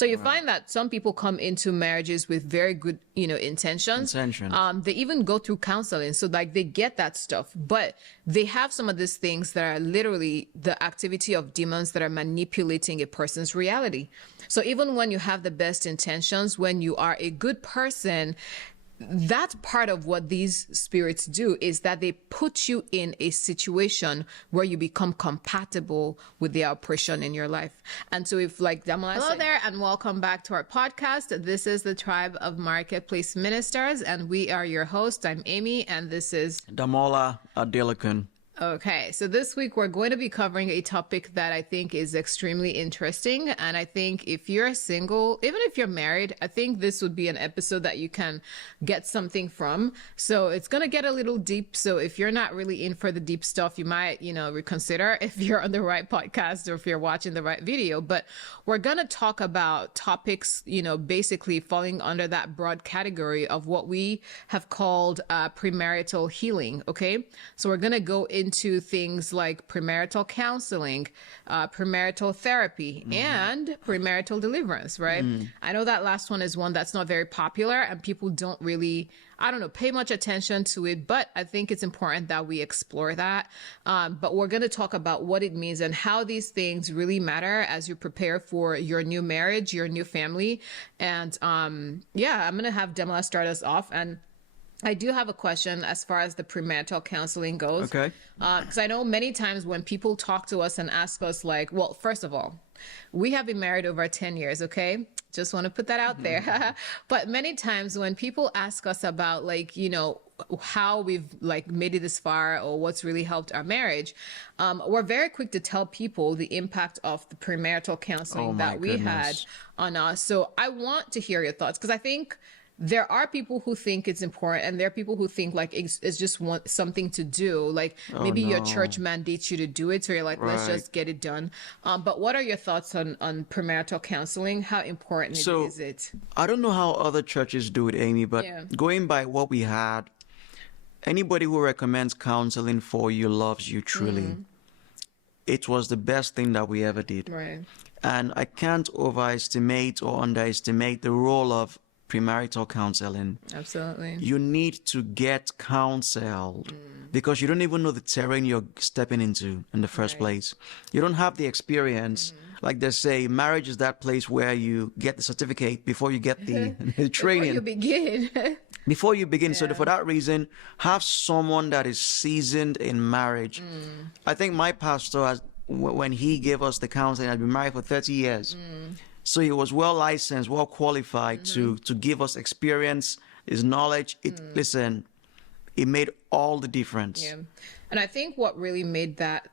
So you find that some people come into marriages with very good, intentions. They even go through counseling. So like they get that stuff, but they have some of these things that are literally the activity of demons that are manipulating a person's reality. So even when you have the best intentions, when you are a good person, that's part of what these spirits do, is that they put you in a situation where you become compatible with their oppression in your life. And so if like Damola Hello there and welcome back to our podcast. This is the Tribe of Marketplace Ministers and we are your hosts. I'm Amy and this is Damola Adelakun. Okay, so this week we're going to be covering a topic that I think is extremely interesting. And I think if you're single, even if you're married, I think this would be an episode that you can get something from. So it's going to get a little deep. So if you're not really in for the deep stuff, you might, reconsider if you're on the right podcast or if you're watching the right video. But we're going to talk about topics, basically falling under that broad category of what we have called premarital healing. Okay, so we're going to go into things like premarital counseling, premarital therapy, and premarital deliverance, right? I know that last one is one that's not very popular and people don't really, pay much attention to it, but I think it's important that we explore that. But we're going to talk about what it means and how these things really matter as you prepare for your new marriage, your new family. And I'm going to have Demla start us off. And I do have a question as far as the premarital counseling goes. Okay. Because I know many times when people talk to us and ask us like, well, first of all, we have been married over 10 years, okay? Just want to put that out there. But many times when people ask us about like, how we've like made it this far or what's really helped our marriage, we're very quick to tell people the impact of the premarital counseling that we had on us. So I want to hear your thoughts because I think there are people who think it's important and there are people who think like it's just something to do. Like maybe your church mandates you to do it. So you're like, let's just get it done. But what are your thoughts on premarital counseling? How important is it? I don't know how other churches do it, Amy, but going by what we had, anybody who recommends counseling for you loves you truly. It was the best thing that we ever did. Right. And I can't overestimate or underestimate the role of premarital counseling. Absolutely. You need to get counseled because you don't even know the terrain you're stepping into in the first place. You don't have the experience. Like they say, marriage is that place where you get the certificate before you get the training. Before you begin. Before you begin. So for that reason, have someone that is seasoned in marriage. I think my pastor, when he gave us the counseling, had been married for 30 years. So he was well licensed, well qualified to give us experience, his knowledge. Listen, it made all the difference. Yeah. And I think what really made that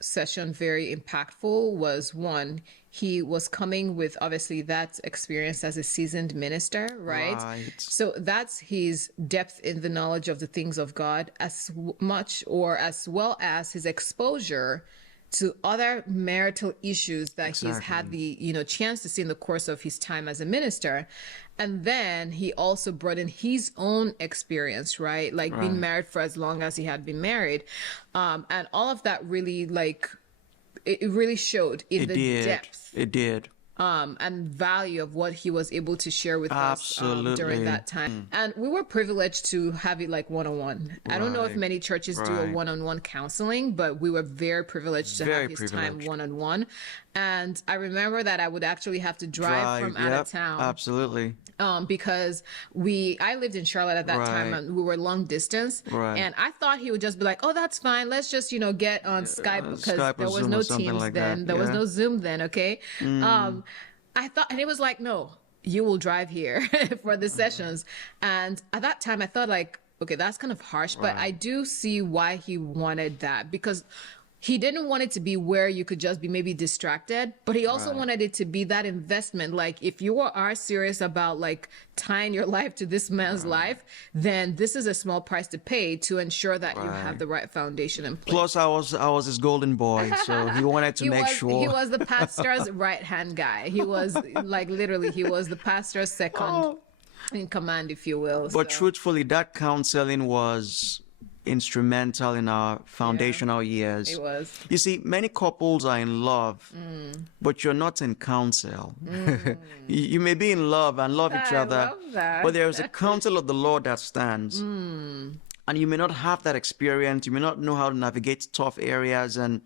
session very impactful was one, he was coming with obviously that experience as a seasoned minister, right? So that's his depth in the knowledge of the things of God as much or as well as his exposure to other marital issues that he's had the chance to see in the course of his time as a minister. And then he also brought in his own experience, right? Like being married for as long as he had been married. And all of that really it really showed in the depth. It did. And value of what he was able to share with us during that time. And we were privileged to have it like one-on-one. I don't know if many churches do a one-on-one counseling, but we were very privileged to have his time one-on-one. And I remember that I would actually have to drive from out of town. Absolutely. Because I lived in Charlotte at that time and we were long distance. And I thought he would just be like, oh, that's fine. Let's just, get on Skype because Skype there was Zoom no something Teams like then. that. There was no Zoom then. Okay. I thought, and it was like, no, you will drive here for the sessions. And at that time I thought like, okay, that's kind of harsh, but I do see why he wanted that because he didn't want it to be where you could just be maybe distracted, but he also wanted it to be that investment. Like if you are serious about like tying your life to this man's life, then this is a small price to pay to ensure that you have the right foundation in place. Plus, I was his golden boy, so he wanted to make sure. He was the pastor's right-hand guy. He was like literally, he was the pastor's second in command, if you will. But truthfully, that counseling was instrumental in our foundational years. It was. You see, many couples are in love, but you're not in counsel. You may be in love and love each I other, love that. but there is a counsel of the Lord that stands. And you may not have that experience. You may not know how to navigate tough areas. And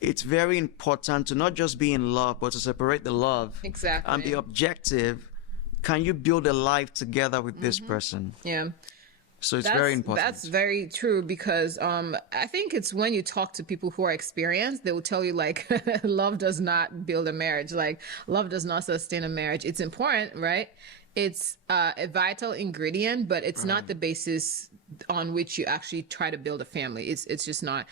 it's very important to not just be in love, but to separate the love Exactly. and be objective. Can you build a life together with this person? Yeah. So it's very important. That's very true because I think it's when you talk to people who are experienced, they will tell you like love does not build a marriage. Like love does not sustain a marriage. It's important, right? It's a vital ingredient, but it's not the basis on which you actually try to build a family. It's just not.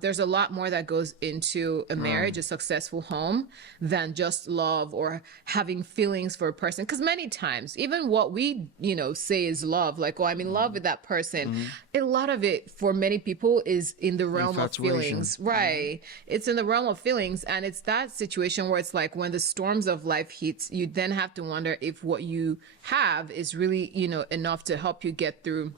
There's a lot more that goes into a marriage, a successful home, than just love or having feelings for a person. Because many times, even what we, say is love, like, oh, I'm in love with that person. A lot of it for many people is in the realm of feelings. Right. It's in the realm of feelings. And it's that situation where it's like when the storms of life hits, you then have to wonder if what you have is really, enough to help you get through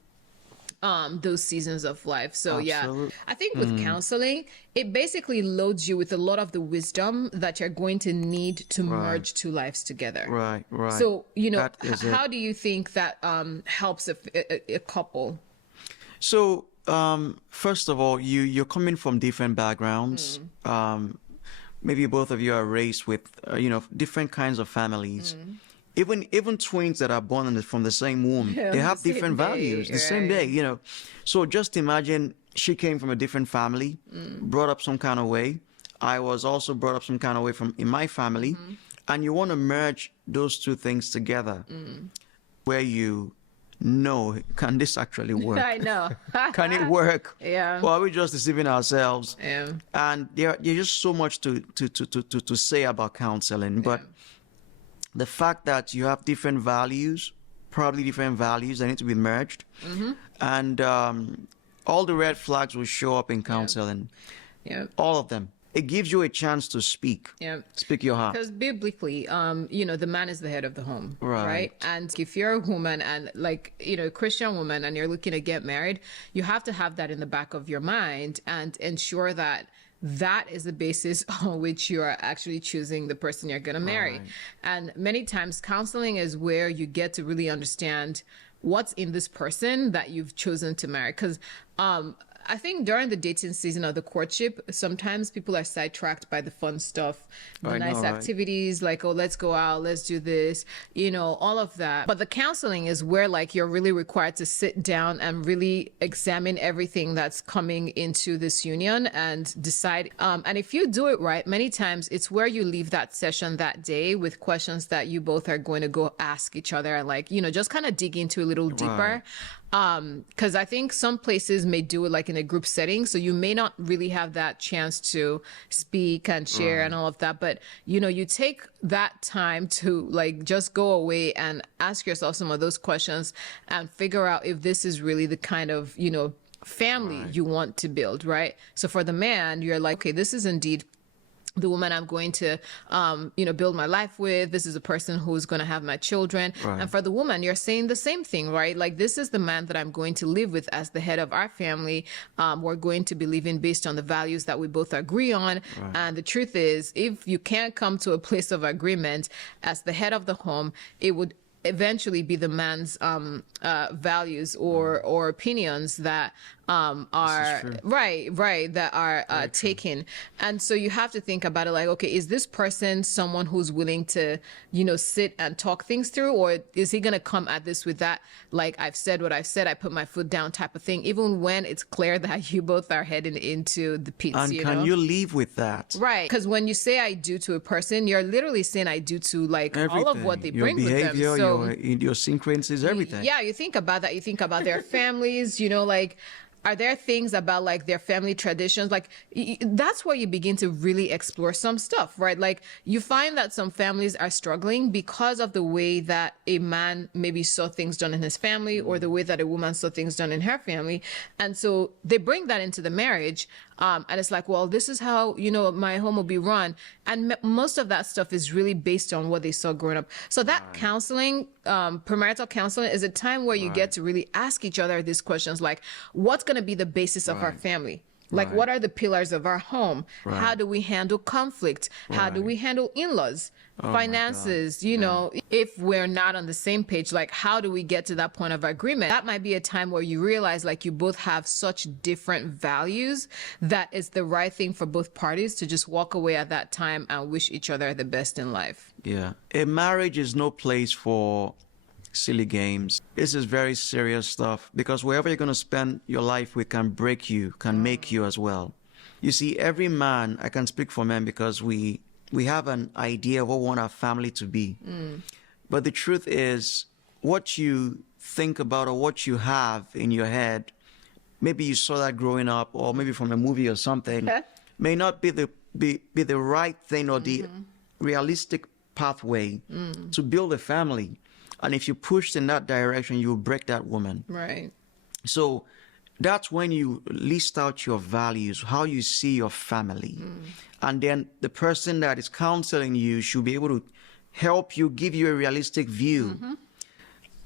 those seasons of life. So Absolutely. yeah, I think with counseling, it basically loads you with a lot of the wisdom that you're going to need to merge two lives together. Right. So, That is it. how do you think that helps a couple? So, first of all, you're coming from different backgrounds. Maybe both of you are raised with, different kinds of families. Even twins that are born from the same womb, they have different values the same day, So just imagine she came from a different family, brought up some kind of way. I was also brought up some kind of way in my family. And you want to merge those two things together where can this actually work? I know. Can it work? Yeah. Or are we just deceiving ourselves? Yeah. And there's just so much to say about counseling. But the fact that you have different values, probably different values that need to be merged, and all the red flags will show up in counseling. Yeah. All of them. It gives you a chance to speak. Yeah. Speak your heart. Because biblically, the man is the head of the home. Right. And if you're a woman and a Christian woman and you're looking to get married, you have to have that in the back of your mind and ensure that that is the basis on which you are actually choosing the person you're going to marry. And many times counseling is where you get to really understand what's in this person that you've chosen to marry. Because I think during the dating season of the courtship, sometimes people are sidetracked by the fun stuff, the nice activities, like, oh, let's go out, let's do this, all of that. But the counseling is where you're really required to sit down and really examine everything that's coming into this union and decide. And if you do it right, many times it's where you leave that session that day with questions that you both are going to go ask each other and just kind of dig into a little deeper. Because I think some places may do it in a group setting, so you may not really have that chance to speak and share and all of that. But you take that time to just go away and ask yourself some of those questions and figure out if this is really the kind of family you want to build, right? So for the man, you're like, okay, this is indeed the woman I'm going to, build my life with. This is a person who's going to have my children. Right. And for the woman, you're saying the same thing, right? This is the man that I'm going to live with as the head of our family. We're going to be living based on the values that we both agree on. Right. And the truth is, if you can't come to a place of agreement as the head of the home, it would eventually be the man's values or opinions that are that are taken. And so you have to think about it okay, is this person someone who's willing to sit and talk things through, or is he gonna come at this with that I've said what I've said, I put my foot down type of thing, even when it's clear that you both are heading into the pits? And can you leave with that? Right, because when you say I do to a person, you're literally saying I do to all of what they bring with them. Your behavior, So your idiosyncrasies, everything. yeah, you think about that. You think about their families, are there things about their family traditions? That's where you begin to really explore some stuff, right? You find that some families are struggling because of the way that a man maybe saw things done in his family or the way that a woman saw things done in her family. And so they bring that into the marriage. And it's like, well, this is how, my home will be run. And most of that stuff is really based on what they saw growing up. So that counseling, premarital counseling, is a time where you get to really ask each other these questions, like, what's going to be the basis of our family? Like, what are the pillars of our home? How do we handle conflict? How do we handle in-laws? Finances, if we're not on the same page, like, how do we get to that point of agreement? That might be a time where you realize, like, you both have such different values that it's the right thing for both parties to just walk away at that time and wish each other the best in life. Yeah. A marriage is no place for silly games. This is very serious stuff, because wherever you're going to spend your life with can break you, can make you as well. You see, every man, I can speak for men because we have an idea of what we want our family to be. But the truth is, what you think about or what you have in your head, maybe you saw that growing up or maybe from a movie or something, may not be the right thing or the realistic pathway to build a family. And if you pushed in that direction, you will break that woman. Right. So that's when you list out your values, how you see your family. And then the person that is counseling you should be able to help you, give you a realistic view.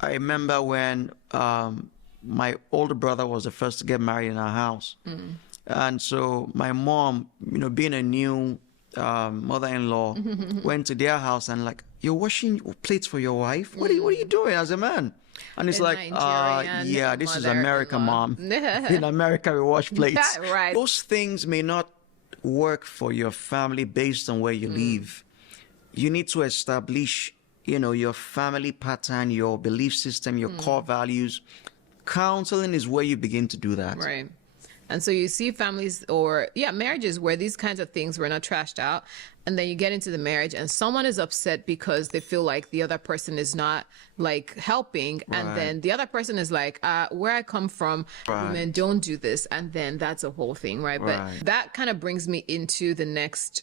I remember when my older brother was the first to get married in our house. And so my mom, being a new mother-in-law, went to their house and like, you're washing plates for your wife? What are you doing as a man? And it's like, yeah, this is America, Mom. In America, we wash plates. Right. Those things may not work for your family based on where you live. You need to establish, your family pattern, your belief system, your core values. Counseling is where you begin to do that. Right. And so you see families or marriages where these kinds of things were not trashed out. And then you get into the marriage and someone is upset because they feel like the other person is not like helping. And then the other person is like, where I come from, women don't do this. And then that's a whole thing, right? But that kind of brings me into the next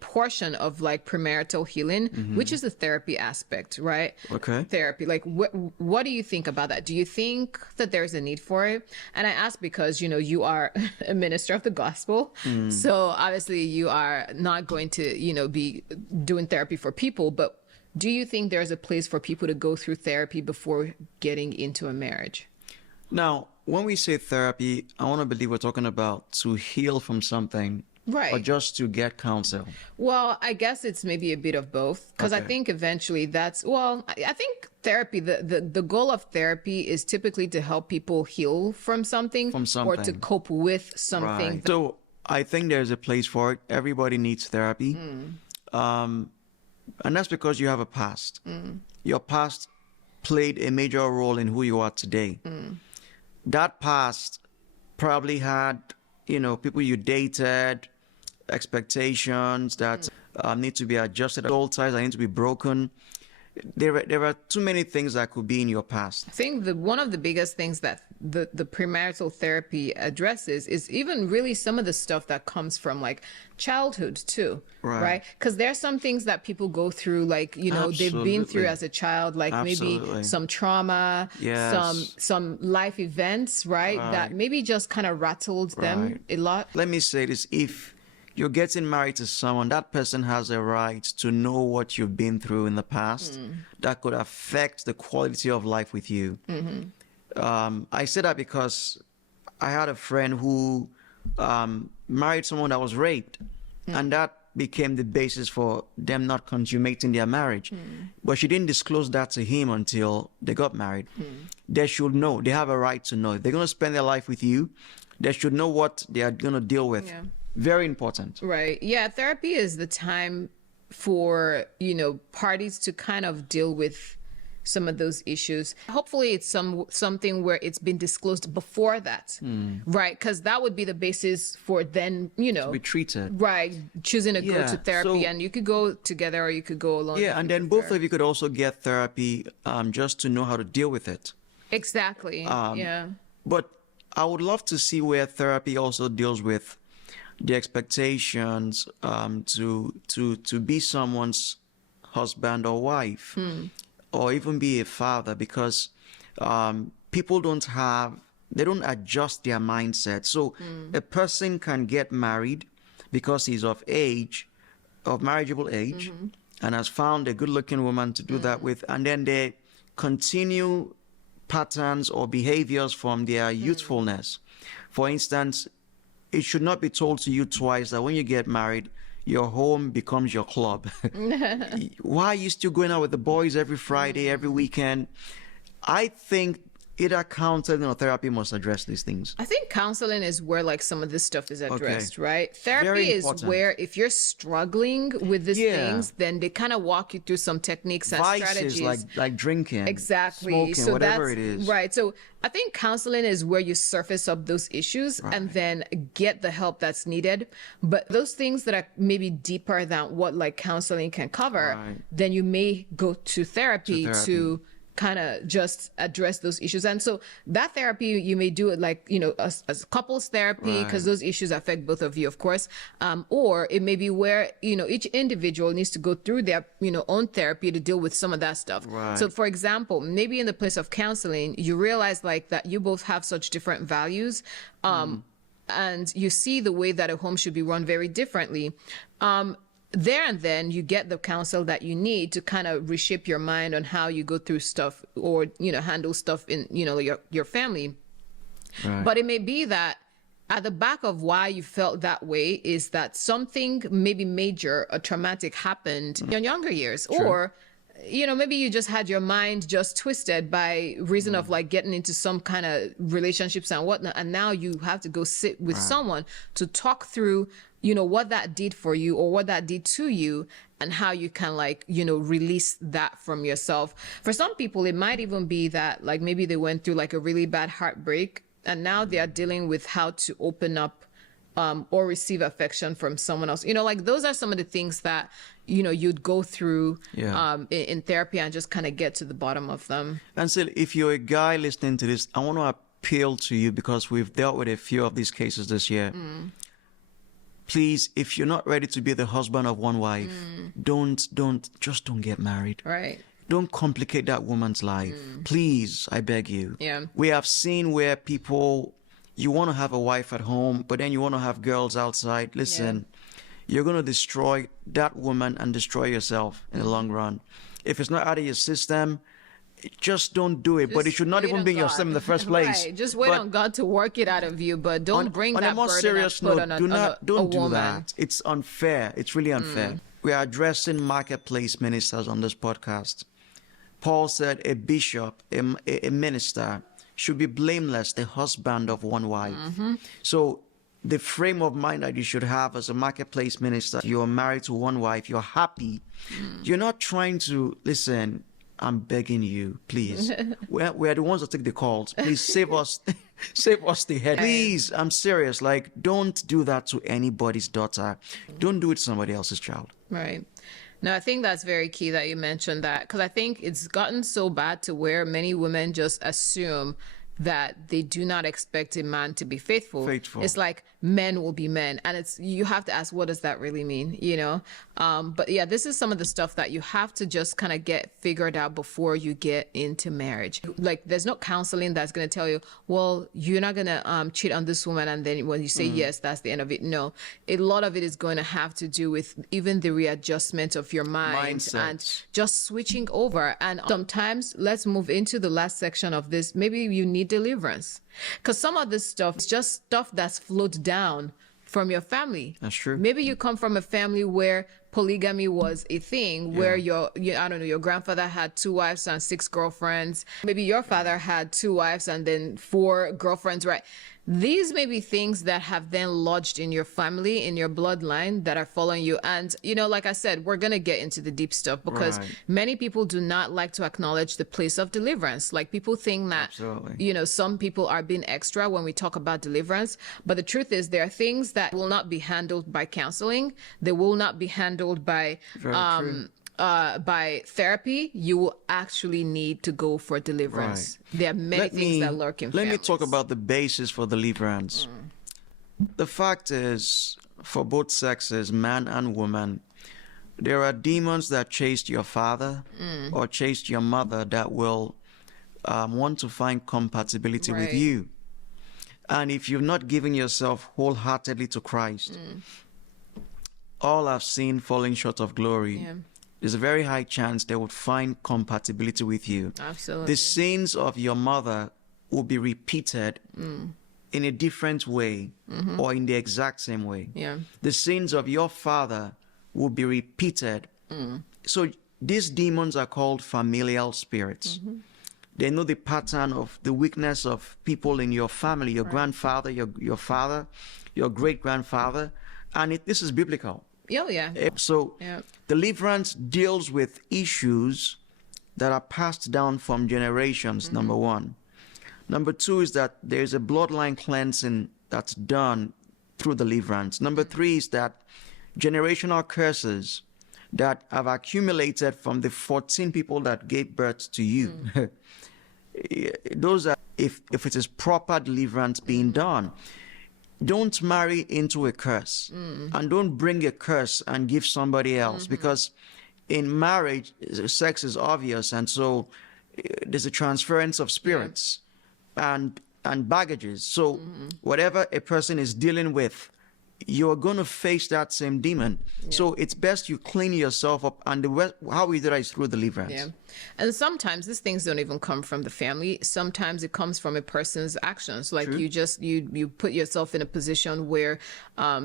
portion of like premarital healing, which is the therapy aspect, right? Okay. Therapy. Like, what do you think about that? Do you think that there's a need for it? And I ask because, you are a minister of the gospel. So obviously you are not going to, be doing therapy for people, but do you think there's a place for people to go through therapy before getting into a marriage? Now, when we say therapy, I want to believe we're talking about to heal from something. Right. Or just to get counsel? Well, I guess it's maybe a bit of both, because I think eventually I think therapy, the goal of therapy is typically to help people heal from something. Or to cope with something. Right. So I think there's a place for it. Everybody needs therapy. And that's because you have a past. Your past played a major role in who you are today. That past probably had, people you dated, expectations that need to be adjusted, soul ties that need to be broken. There are too many things that could be in your past. I think one of the biggest things that the premarital therapy addresses is even really some of the stuff that comes from like childhood too, right? Because there's some things that people go through, like they've been through as a child, like maybe some trauma, some life events, right? That maybe just kind of rattled them a lot. Let me say this: if you're getting married to someone, that person has a right to know what you've been through in the past that could affect the quality of life with you. I say that because I had a friend who married someone that was raped, and that became the basis for them not consummating their marriage. But she didn't disclose that to him until they got married. They should know. They have a right to know. If they're going to spend their life with you, they should know what they are going to deal with. Very important. Right. Yeah. Therapy is the time for, parties to kind of deal with some of those issues. Hopefully it's something where it's been disclosed before that, right? Because that would be the basis for then, to be treated. Right. Choosing to go to therapy, and you could go together or you could go alone. Yeah. And then both of you could also get therapy just to know how to deal with it. Exactly. But I would love to see where therapy also deals with the expectations to be someone's husband or wife, or even be a father, because people don't have they don't adjust their mindset. So a person can get married because he's of age, of marriageable age, and has found a good-looking woman to do that with, and then they continue patterns or behaviors from their youthfulness. For instance, it should not be told to you twice that when you get married, your home becomes your club. Why are you still going out with the boys every Friday, every weekend? I think either counseling or therapy must address these things. I think counseling is where like some of this stuff is addressed, right? Therapy Very is important. where if you're struggling with these things, then they kind of walk you through some techniques and Vices strategies. like drinking, Exactly. smoking, So whatever that's it is. right. So I think counseling is where you surface up those issues and then get the help that's needed. But those things that are maybe deeper than what like counseling can cover, then you may go to therapy to kind of just address those issues. And so that therapy, you may do it like, you know, as couples therapy, because those issues affect both of you, of course. Or it may be where, you know, each individual needs to go through their, you know, own therapy to deal with some of that stuff. So for example, maybe in the place of counseling, you realize like that you both have such different values. And you see the way that a home should be run very differently. There and then you get the counsel that you need to kind of reshape your mind on how you go through stuff or, you know, handle stuff in, you know, your family. But it may be that at the back of why you felt that way is that something maybe major or traumatic happened in your younger years. Or, you know, maybe you just had your mind just twisted by reason of like getting into some kind of relationships and whatnot. And now you have to go sit with someone to talk through, you know, what that did for you or what that did to you and how you can like, you know, release that from yourself. For some people, it might even be that like maybe they went through like a really bad heartbreak and now they are dealing with how to open up or receive affection from someone else. You know, like those are some of the things that, you know, you'd go through in therapy and just kind of get to the bottom of them. And so if you're a guy listening to this, I want to appeal to you because we've dealt with a few of these cases this year. Please, if you're not ready to be the husband of one wife, don't get married. Right. Don't complicate that woman's life. Please, I beg you. Yeah. We have seen where people, you want to have a wife at home, but then you want to have girls outside. Listen, you're going to destroy that woman and destroy yourself in the long run. If it's not out of your system, just don't do it. But it should not even be in your system in the first place. Right. Just wait on God to work it out of you, but don't bring that on a more burden serious and put note, on don't do woman. that. It's unfair. It's really unfair. We are addressing marketplace ministers on this podcast. Paul said a bishop, a minister, should be blameless, the husband of one wife. So the frame of mind that you should have as a marketplace minister, you're married to one wife, you're happy. You're not trying to, listen, I'm begging you, please. We're the ones that take the calls. Please save us, save us the head. Please, I'm serious. Like, don't do that to anybody's daughter. Don't do it to somebody else's child. Right. No, I think that's very key that you mentioned that, because I think it's gotten so bad to where many women just assume that they do not expect a man to be faithful. It's like men will be men, and it's, you have to ask, what does that really mean, you know? But yeah, this is some of the stuff that you have to just kind of get figured out before you get into marriage. Like, there's no counseling that's going to tell you, well, you're not going to cheat on this woman, and then when you say yes, that's the end of it. No, a lot of it is going to have to do with even the readjustment of your mind and just switching over. And sometimes, let's move into the last section of this. Maybe you need deliverance, because some of this stuff is just stuff that's flowed down from your family. That's true. Maybe you come from a family where polygamy was a thing, where I don't know, your grandfather had 2 wives and 6 girlfriends. Maybe your father had 2 wives and then 4 girlfriends, right? These may be things that have then lodged in your family, in your bloodline, that are following you. And, you know, like I said, we're going to get into the deep stuff, because many people do not like to acknowledge the place of deliverance. Like, people think that, you know, some people are being extra when we talk about deliverance. But the truth is, there are things that will not be handled by counseling. They will not be handled by therapy. You will actually need to go for deliverance. There are many things that lurk in families. Let me talk about the basis for deliverance. The fact is, for both sexes, man and woman, there are demons that chased your father or chased your mother that will want to find compatibility with you. And if you've not given yourself wholeheartedly to Christ, all I've seen falling short of glory, Yeah. there's a very high chance they would find compatibility with you. Absolutely. The sins of your mother will be repeated in a different way or in the exact same way. Yeah. The sins of your father will be repeated. So these demons are called familial spirits. They know the pattern of the weakness of people in your family, your grandfather, your father, your great-grandfather, and this is biblical. Oh, yeah. So Yeah. deliverance deals with issues that are passed down from generations, number one. Number two is that there's a bloodline cleansing that's done through deliverance. Number three is that generational curses that have accumulated from the 14 people that gave birth to you. Those are, if it is proper deliverance being done. Don't marry into a curse, and don't bring a curse and give somebody else, because in marriage, sex is obvious, and so there's a transference of spirits and baggages. So whatever a person is dealing with, you're going to face that same demon. So it's best you clean yourself up, and how we do that is through deliverance. Yeah. And sometimes these things don't even come from the family. Sometimes it comes from a person's actions. Like you put yourself in a position where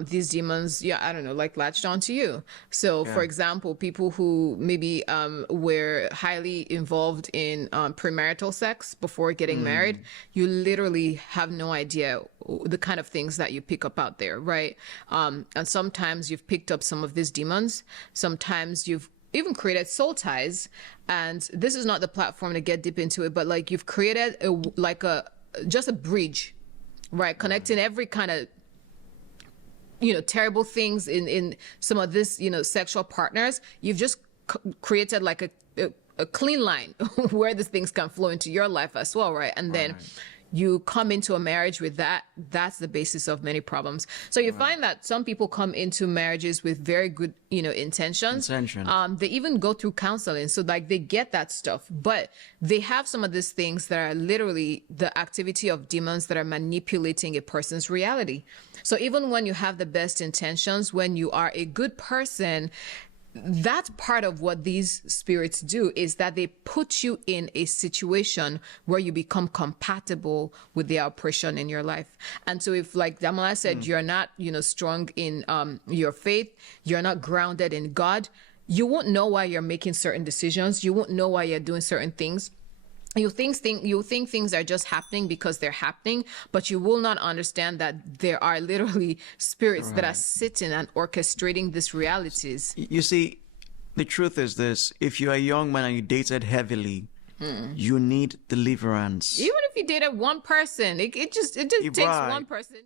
these demons, I don't know, like latched onto you. So for example, people who maybe were highly involved in premarital sex before getting married, you literally have no idea the kind of things that you pick up out there, right? And sometimes you've picked up some of these demons. Sometimes you've even created soul ties, and this is not the platform to get deep into it, but like you've created just a bridge, right, connecting every kind of terrible things in some of this sexual partners. You've just created like a clean line where these things can flow into your life as well, right? And then you come into a marriage with that's the basis of many problems. So you find that some people come into marriages with very good intentions. They even go through counseling, so like they get that stuff, but they have some of these things that are literally the activity of demons that are manipulating a person's reality. So even when you have the best intentions, when you are a good person, that's part of what these spirits do, is that they put you in a situation where you become compatible with their oppression in your life. And so if, like Damola said, you're not, strong in your faith, you're not grounded in God, you won't know why you're making certain decisions. You won't know why you're doing certain things. You think things are just happening because they're happening, but you will not understand that there are literally spirits that are sitting and orchestrating these realities. You see, the truth is this: if you're a young man and you dated heavily, you need deliverance. Even if you dated one person, it just takes one person.